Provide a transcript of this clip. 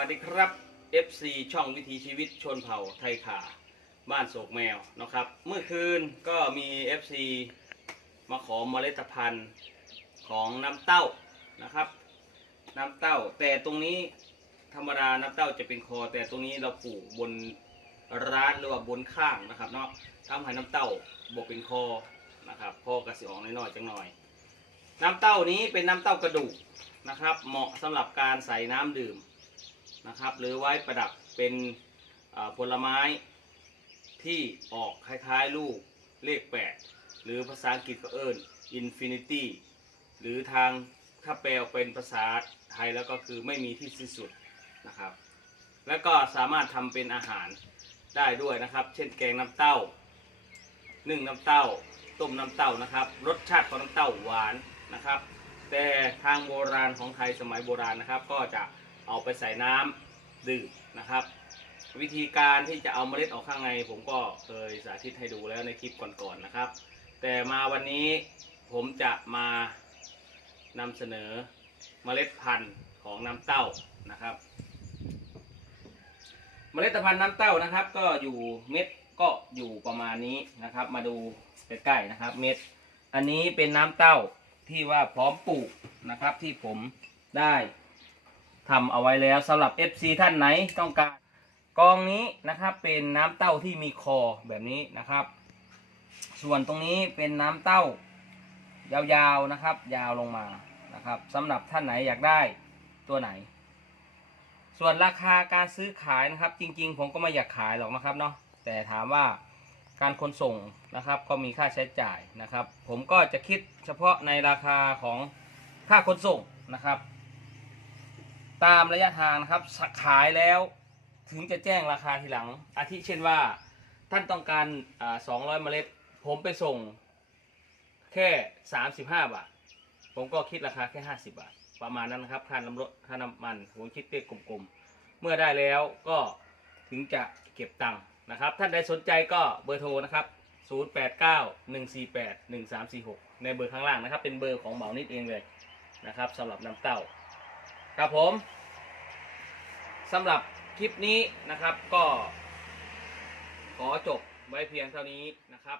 วัสดีครับ FC ช่องวิถีชีวิตชนเผ่าไทยขาบ้านโศกแมวนะครับ เมื่อคืนก็มี FC มาขอเมล็ดพันธุ์ของน้ำเต้านะครับ น้ำเต้า แต่ตรงนี้ธรรมดาน้ำเต้าจะเป็นคอ แต่ตรงนี้เราปลูกบนร้านหรือว่าบนข้างนะครับเนาะทำให้น้ำเต้าบกเป็นคอนะครับคอกระสีออกน้อยๆจังหน่อย น้ำเต้านี้เป็นน้ำเต้ากระดูกนะครับ เหมาะสำหรับการใส่น้ำดื่ม นะครับ หรือไว้ประดับเป็นผลไม้ที่ออกคล้ายๆลูกเลข 8 หรือภาษาอังกฤษก็เอิญ infinity หรือทางถ้าแปลเป็นภาษาไทยแล้วก็คือไม่มีที่สิ้นสุดนะครับ แล้วก็สามารถทำเป็นอาหารได้ด้วยนะครับ เช่นแกงน้ำเต้านึ่งน้ำเต้า ต้มน้ำเต้านะครับ รสชาติของน้ำเต้าหวานนะครับ แต่ทางโบราณของไทยสมัยโบราณนะครับ ก็จะ เอาไปใส่น้ำดื่มนะครับ วิธีการที่จะเอาเมล็ดออกข้างใน ผมก็เคยสาธิตให้ดูแล้วในคลิปก่อนๆนะครับ แต่มาวันนี้ผมจะมานำเสนอเมล็ดพันธุ์ของน้ำเต้านะครับ เมล็ดพันธุ์น้ำเต้านะครับ ก็อยู่เม็ดก็อยู่ประมาณนี้นะครับ มาดูใกล้ๆนะครับ เม็ดอันนี้เป็นน้ำเต้าที่ว่าพร้อมปลูกนะครับที่ผมได้ ทำเอาไว้แล้วสำหรับ FC ท่านไหนต้องการกองนี้นะครับเป็นน้ำเต้าที่มีคอแบบนี้นะครับ ส่วนตรงนี้เป็นน้ำเต้ายาวๆนะครับ ยาวลงมานะครับสำหรับท่านไหนอยากได้ตัวไหน ส่วนราคาการซื้อขายนะครับ จริง ๆ ผมก็ไม่อยากขายหรอกนะครับเนาะแต่ถามว่าการขนส่งนะครับก็มีค่าใช้จ่ายนะครับ ผมก็จะคิดเฉพาะในราคาของค่าขนส่งนะครับ ตามระยะทางนะครับขายแล้วถึงจะแจ้งราคาทีหลัง อาทิเช่นว่า ท่านต้องการสองร้อยเมล็ด ผมไปส่ง แค่สามสิบห้าบาท ผมก็คิดราคาแค่ห้าสิบาท ประมาณนั้นนะครับ ค่าน้ำรถค่าน้ำมันผมคิดเลขกลมๆ เมื่อได้แล้วก็ถึงจะเก็บตังค์นะครับ ท่านใดสนใจก็เบอร์โทรนะครับ 0891481346 ในเบอร์ข้างล่างนะครับ เป็นเบอร์ของเหมานิดเองเลยนะครับสำหรับน้ำเต้า ครับผมสำหรับคลิปนี้นะครับก็ ขอจบไว้เพียงเท่านี้นะครับ